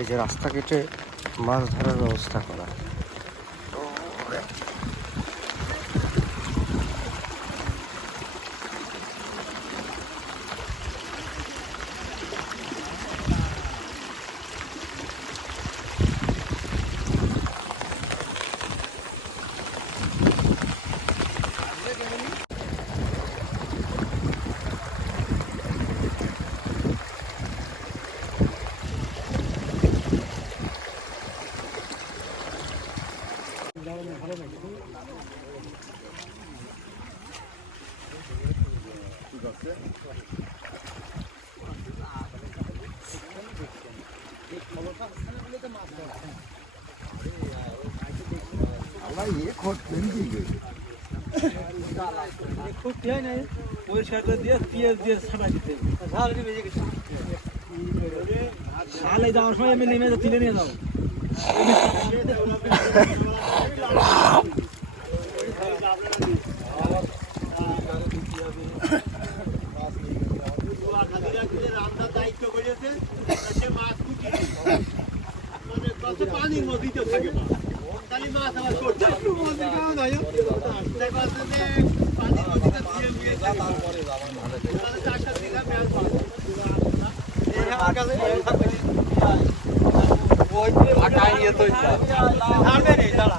এই যে রাস্তা কেটে মাছ ধরার ব্যবস্থা করা। পরিষ্কার করে দিয়ে পেঁয়াজ দিয়ে ছাড়া দিতে শালে যাওয়ার সময় আমি নেমে তুলে নিয়ে যাব দাঁড়া।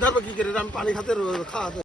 ধরবো কি করে? আমি পানি খাতে খাওয়াতে